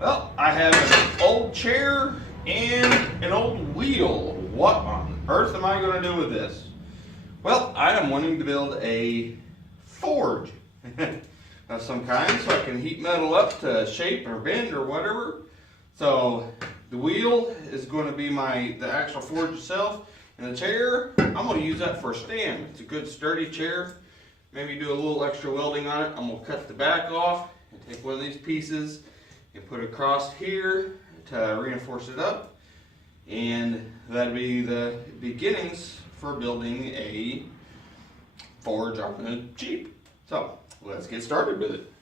Well, I have an old chair and an old wheel. What on earth am I going to do with this? Well, I am wanting to build a forge of some kind so I can heat metal up to shape or bend or whatever. So the wheel is going to be the actual forge itself, and the chair, I'm going to use that for a stand. It's a good sturdy chair. Maybe do a little extra welding on it. I'm going to cut the back off and take one of these pieces and put it across here to reinforce it up. And that'll be the beginnings for building a forge on the Jeep. So let's get started with it.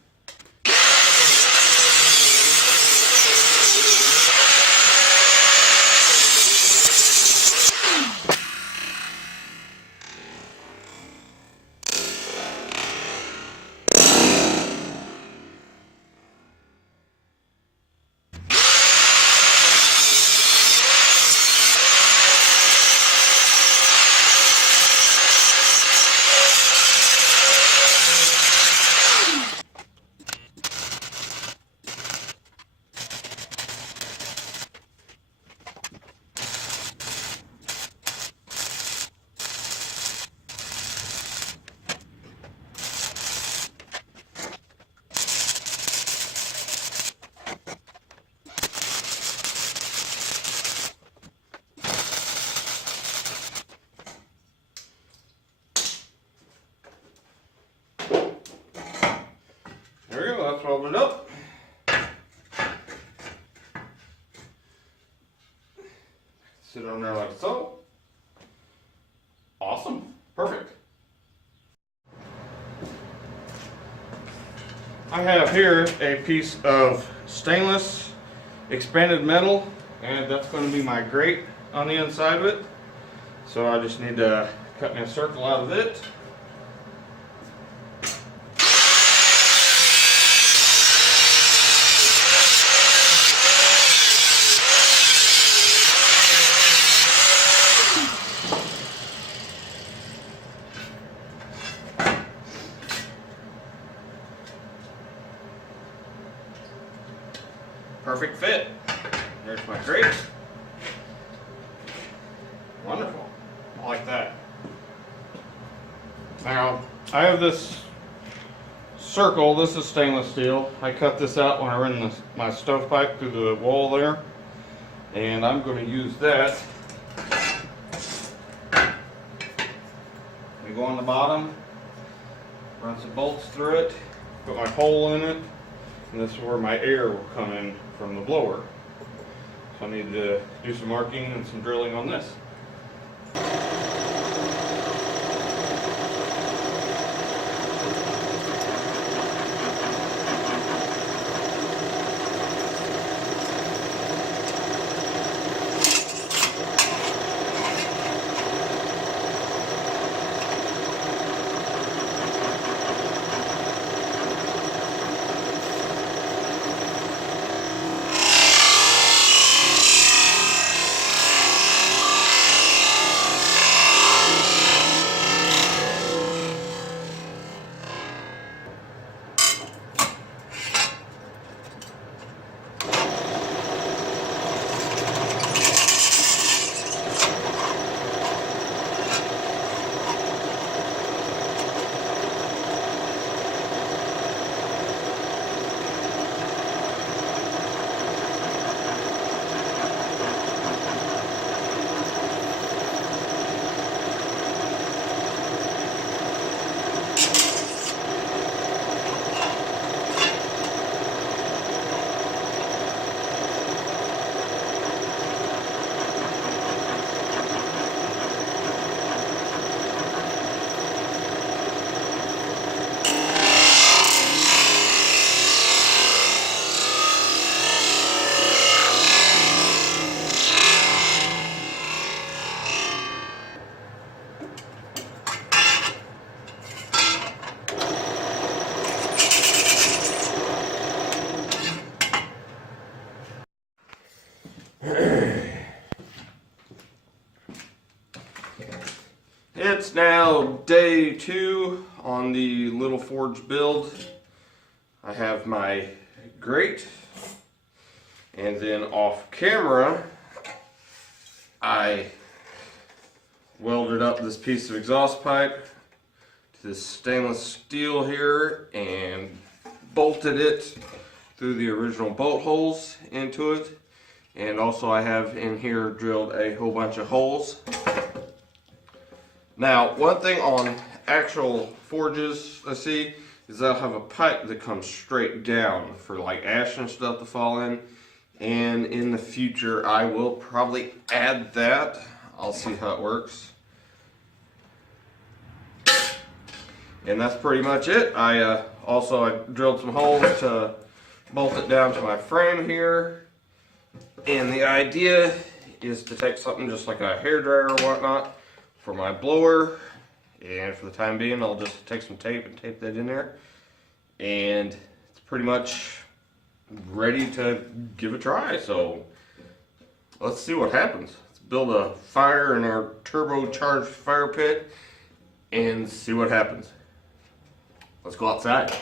There we go, that's welded up. Sit on there like so. Awesome, perfect. I have here a piece of stainless expanded metal, and that's going to be my grate on the inside of it. So I just need to cut me a circle out of it. Perfect fit. There's my grate. Wonderful. I like that. Now, I have this circle. This is stainless steel. I cut this out when I ran my stovepipe through the wall there. And I'm going to use that. We go on the bottom, run some bolts through it, put my hole in it, and this is where my air will come in from the blower. So I need to do some marking and some drilling on this. It's now day 2 on the little forge build. I have my grate And then off camera, I welded up this piece of exhaust pipe to this stainless steel here and bolted it through the original bolt holes into it. And also I have in here drilled a whole bunch of holes. Now, one thing on actual forges I see is they'll have a pipe that comes straight down for like ash and stuff to fall in. And in the future I will probably add that. I'll see how it works. And that's pretty much it. I drilled some holes to bolt it down to my frame here. And the idea is to take something just like a hairdryer or whatnot for my blower. And for the time being, I'll just take some tape and tape that in there. And it's pretty much ready to give a try. So let's see what happens. Let's build a fire in our turbocharged fire pit and see what happens. Let's go outside.